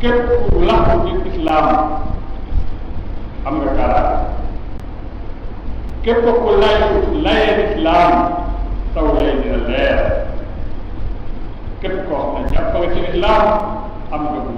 képp ku làqu ci islaam am nga kaaraange képp ku layee islaam taw lay dina leer képp koo xam ne jàpp nga ci islaam am nga bu